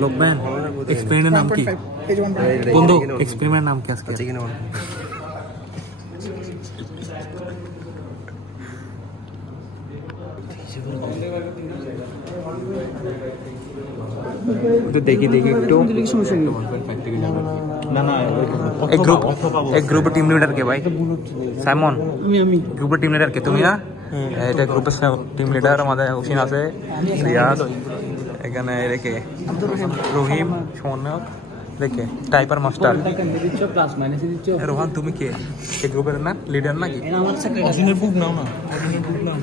लोकमैन experiment नाम की बंदो एक्सपेरिमेंट नाम क्या इसका तो देखी একটু না না এক গ্রুপ টিম লিডার কে ভাই সাইমন আমি গ্রুপ টিম লিডার কে তুমি না এটা গ্রুপের টিম লিডার আমাদের হুসেন আছে রিয়াজ এখানে রেখে রহিম সমন্বয়ক রেখে টাইপার মাস্টার রোহান তুমি কে এই গ্রুপের না লিডার নাকি হুসেনের বুক নাও না হুসেনের বুক নাও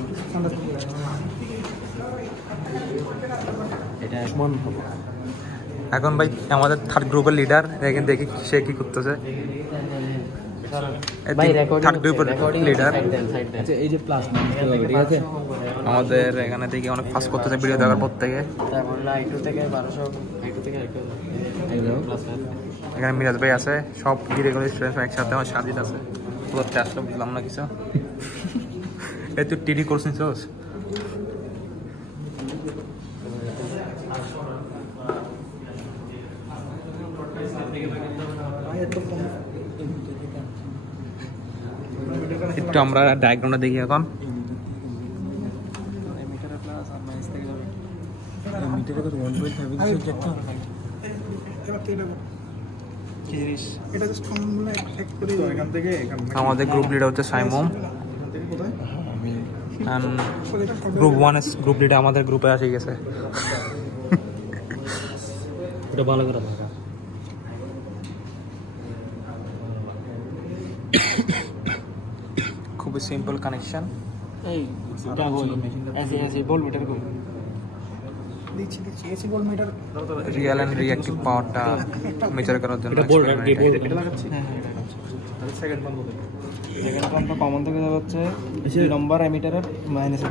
এটা সুমন এখন ভাই আমাদের থার্ড গ্রুপের লিডার এখানে দেখি সে কি করতেছে থার্ড গ্রুপের লিডার এই যে প্লাস ঠিক আছে আমাদের এখানে দেখি অনেক ফাস্ট করতেছে ভিডিও দেখার পর থেকে এখানে মিরাজ ভাই আছে সব রেগুলার স্টুডেন্ট একসাথে আমার সাজিদ আছে করতে আসলে বুঝলাম না কিছু এই তুই টিডি কোর্স নিছিস একটু আমরা ডায়াগ্রামটা দেখি এখন আমাদের গ্রুপ লিডার হচ্ছে সাইমন গ্রুপ 1 গ্রুপ লিডার আমাদের গ্রুপে এসে গেছে এটা ভালো করে দেখা খুবই সিম্পল কানেকশন এই এটা হলো এসি ভোল্টমিটার কই দিচ্ছি AC voltmeter real and reactive পাওয়ারটা মেজার করার জন্য এটা লাগাচ্ছি হ্যাঁ এটা লাগাচ্ছি সেকেন্ড পাম্প কমন থেকে যাচ্ছে 2 নম্বর এমিটারের মাইনাস